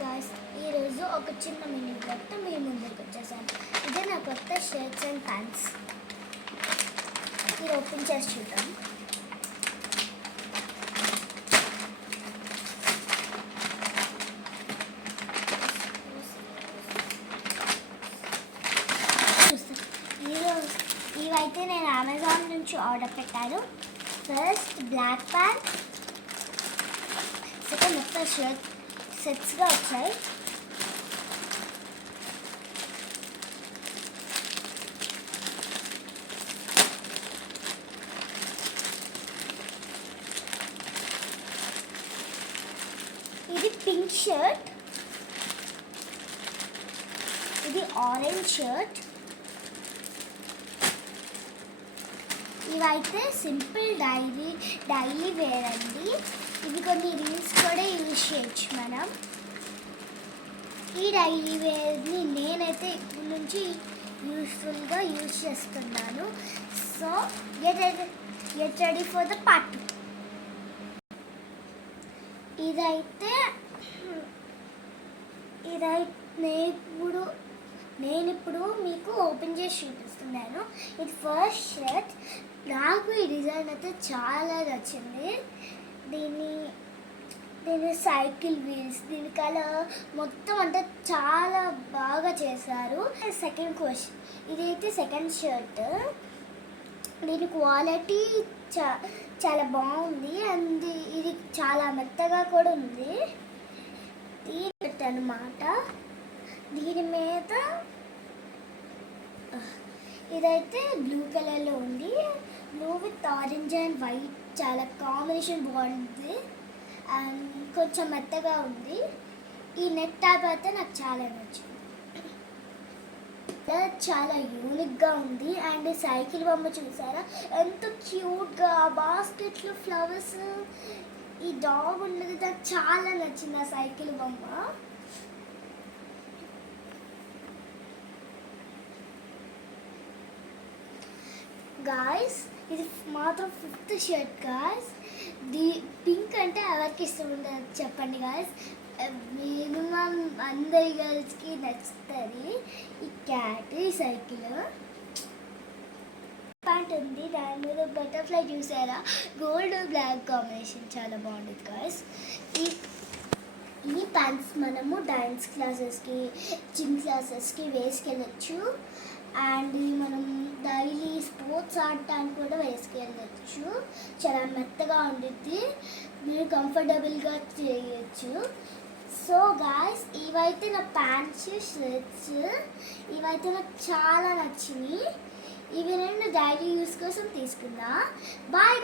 Guys, ఈరోజు ఒక చిన్న మినీ బ్లాగ్తో మీ ముందుకు వచ్చేసాను. ఇదే నా కొత్త షర్ట్స్ అండ్ ప్యాంట్స్. ఇది ఓపెన్ చేసి చూద్దాం. ఇవైతే నేను అమెజాన్ నుంచి ఆర్డర్ పెట్టాను. ఫస్ట్ బ్లాక్ ప్యాంట్, సెకండ్ మొత్తం షర్ట్ సెట్స్గా వచ్చాయి. ఇది పింక్ షర్ట్, ఇది ఆరెంజ్ షర్ట్. ఇవైతే సింపుల్ డైలీ వేర్ అండి. ఇవి కొన్ని రీల్స్ కూడా యూజ్ చేయొచ్చు మనం. ఈ డైలీ వేర్ని నేనైతే ఇప్పటి నుంచి యూస్ఫుల్గా యూజ్ చేస్తున్నాను. So get ready for the party. ఇదైతే నేను ఇప్పుడు మీకు ఓపెన్ చేసి చూపిస్తున్నాను. ఇది ఫస్ట్ షర్ట్. నాకు ఈ డిజైన్ అయితే చాలా నచ్చింది. దీని సైకిల్ వీల్స్, దీని కలర్ మొత్తం అంతా చాలా బాగా చేశారు. సెకండ్ క్వశ్చన్, ఇదైతే సెకండ్ షర్ట్. దీని క్వాలిటీ చాలా బాగుంది అండ్ ఇది చాలా మెత్తగా కూడా ఉంది. దీని అన్నమాట. దీని మీద ఇదైతే బ్లూ కలర్లో ఉంది. Blue with orange and white చాలా కాంబినేషన్ బాగుంది అండ్ కొంచెం మెత్తగా ఉంది. ఈ నెక్ టాప్ అయితే నాకు చాలా నచ్చింది. చాలా యూనిక్గా ఉంది. అండ్ సైకిల్ బొమ్మ చూసారా ఎంత క్యూట్గా, బాస్కెట్లో ఫ్లవర్స్, ఈ డాగ్ ఉన్నది నాకు చాలా నచ్చింది ఆ సైకిల్ బొమ్మ. గాయస్, ఇది మాత్రం ఫిఫ్త్ షర్ట్ గాయస్. పింక్ అంటే ఎవరికి ఇష్టం ఉండదు చెప్పండి గాయస్. మినిమం అందరి గర్ల్స్కి నచ్చుతుంది. ఈ క్యాట్, ఈ సైకిల్ ప్యాంట్ ఉంది, దాని మీద బటర్ఫ్లై చూసారా, గోల్డ్ బ్లాక్ కాంబినేషన్ చాలా బాగుంటుంది గాయస్. ఈ ప్యాంట్స్ మనము డాన్స్ క్లాసెస్కి, జిమ్ క్లాసెస్కి వేసుకెళ్ళచ్చు. అండ్ మనం డైలీ స్పోర్ట్స్ ఆడటానికి కూడా వేసుకెళ్ళచ్చు. చాలా మెత్తగా ఉంటుంది, మీరు కంఫర్టబుల్గా చేయొచ్చు. సో గాయస్, ఇవైతే నా ప్యాంట్స్, షర్ట్స్ ఇవైతే నాకు చాలా నచ్చినాయి. ఇవి నేను డైలీ యూస్ కోసం తీసుకున్నా. బాయ్.